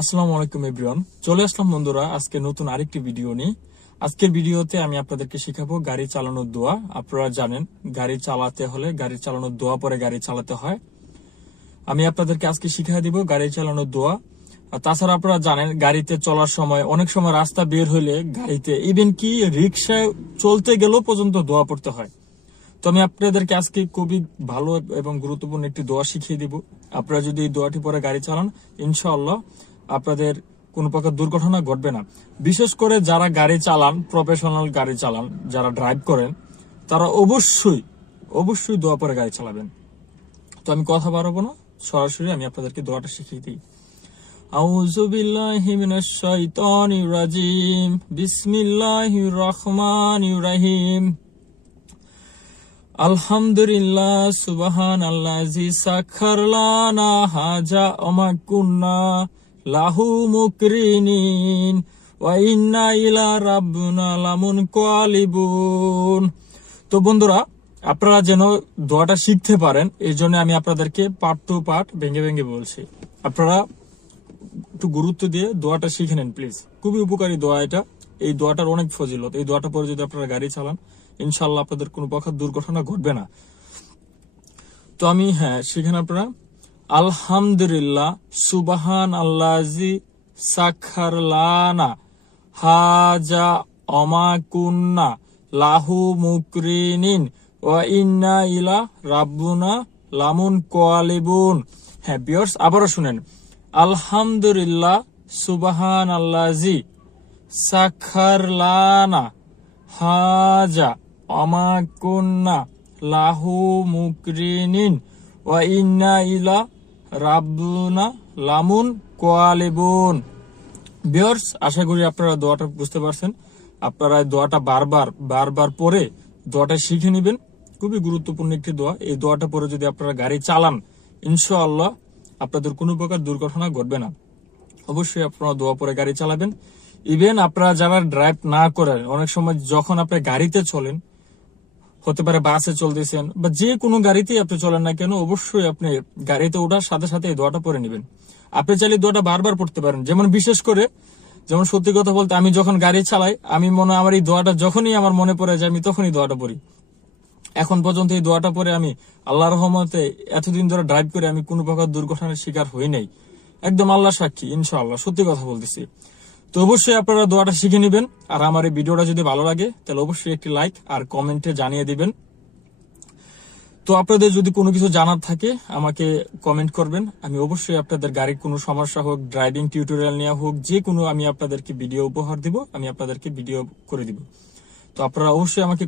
আসসালামু আলাইকুম এভরিওয়ান, চলে আসলাম বন্ধুরা আজকে নতুন আরেকটি ভিডিও নিয়ে। আজকের ভিডিওতে আমি আপনাদেরকে শেখাবো গাড়ি চালানোর দোয়া। আপনারা জানেন গাড়ি চালাতে হলে গাড়ি চালানোর দোয়া পরে গাড়ি চালাতে হয়। আমি আপনাদেরকে আজকে শিখিয়ে দিব গাড়ি চালানোর দোয়া। আর তাছাড়া আপনারা জানেন গাড়িতে চলার সময় অনেক সময় রাস্তা বের হইলে গাড়িতে ইভেন কি রিক্সায় চলতে গেলেও পর্যন্ত দোয়া পড়তে হয়। তো আমি আপনাদেরকে আজকে খুবই ভালো এবং গুরুত্বপূর্ণ একটি দোয়া শিখিয়ে দিব। আপনারা যদি এই দোয়াটি পরে গাড়ি চালান, ইনশাআল্লাহ আপনাদের কোনো প্রকার দুর্ঘটনা ঘটবে না। বিশেষ করে যারা গাড়ি চালান, প্রফেশনাল গাড়ি চালান, যারা ড্রাইভ করেন, তারা অবশ্যই দোয়া পরে গাড়ি চালাবেন। তো আমি কথা বাড়াবো না, সরাসরি আমি আপনাদেরকে দোয়াটা শিখিয়ে দিই। আউযু বিল্লাহি মিনাশ শাইতানির রাজিম, বিসমিল্লাহির রহমানির রহিম। আলহামদুলিল্লাহ সুবহানাল্লাযী সাখার লানা হাজা ওমা কুন্না লাহু মুকরিনিন ওয়া ইন্না ইলা রাব্বিনা লামুনকালিবুন। তো বন্ধুরা, আপনারা যেন দোয়াটা শিখতে পারেন এই জন্য আমি আপনাদেরকে পার্ট টু পার্ট ভেঙে ভেঙে বলছি। আপনারা একটু গুরুত্ব দিয়ে দোয়াটা শিখে নেন প্লিজ। খুবই উপকারী দোয়া এটা। এই দোয়াটার অনেক ফজিলত। এই দোয়াটা পরে যদি আপনারা গাড়ি চালান, ইনশাআল্লাহ আপনাদের কোনো প্রকার দুর্ঘটনা ঘটবে না। তো আমি শিখেন আপনারা। আলহামদুলিল্লাহ সুবহান আল্লাযী সাখার লানা হাজা ওমা কুন্না লাহু মুকরিনিন ওয়া ইন্না ইলা রাব্বিনা লামুনকালিবুন। ভিউয়ার্স, আবারও শুনেন। আলহামদুলিল্লাহ সুবহান আল্লাযী সাখার লানা হাজা ওমা কুন্না লাহু মুকরিনিন ওয়া ইন্না ইলা রাব্বিনা লামুনকালিবুন। ভিউয়ার্স, আশা করি আপনারা দোয়াটা বুঝতে পারছেন। আপনারা দোয়াটা বারবার পরে দোয়াটা শিখে নেবেন। খুবই গুরুত্বপূর্ণ একটি দোয়া। এই দোয়াটা পরে যদি আপনারা গাড়ি চালান, ইনশাআল্লাহ আপনাদের কোনো প্রকার দুর্ঘটনা ঘটবে না। অবশ্যই আপনারা দোয়া পরে গাড়ি চালাবেন। ইভেন আপনারা যারা ড্রাইভ না করেন, অনেক সময় যখন আপনি গাড়িতে চলেন, হতে পারে বাসে চলতেছেন বা যে কোনো গাড়িতেই আপনি চলেন না কেন, অবশ্যই আপনি গাড়িতে ওঠার সাথে সাথে এই দোয়াটা পড়ে নেবেন। আপনি চাইলে দোয়াটা বারবার পড়তে পারেন। যেমন সত্যি কথা বলতে, আমি যখন গাড়ি চালাই, আমি আমার এই দোয়াটা যখনই আমার মনে পড়ে যায়, আমি তখনই দোয়াটা পড়ি। এখন পর্যন্ত এই দোয়াটা পরে আমি আল্লাহর রহমতে এতদিন ধরে ড্রাইভ করে আমি কোনো প্রকার দুর্ঘটনার শিকার হই নাই। একদম আল্লাহ সাক্ষী, ইনশাআল্লাহ সত্যি কথা বলতেছি। তো অবশ্যই আপনারা দোয়াটা শিখে নেবেন। আর আমার এই ভিডিওটা যদি ভালো লাগে তাহলে অবশ্যই একটি লাইক আর কমেন্টে জানিয়ে দিবেন। তো আপনাদের যদি কোনো কিছু জানার থাকে আমাকে কমেন্ট করবেন। আমি অবশ্যই আপনাদের গাড়ির কোনো সমস্যা হোক, ড্রাইভিং টিউটোরিয়াল নেওয়া হোক, যে কোনো আমি আপনাদেরকে ভিডিও উপহার দিব, আমি আপনাদেরকে ভিডিও করে দিব। তো আপনারা অবশ্যই আমাকে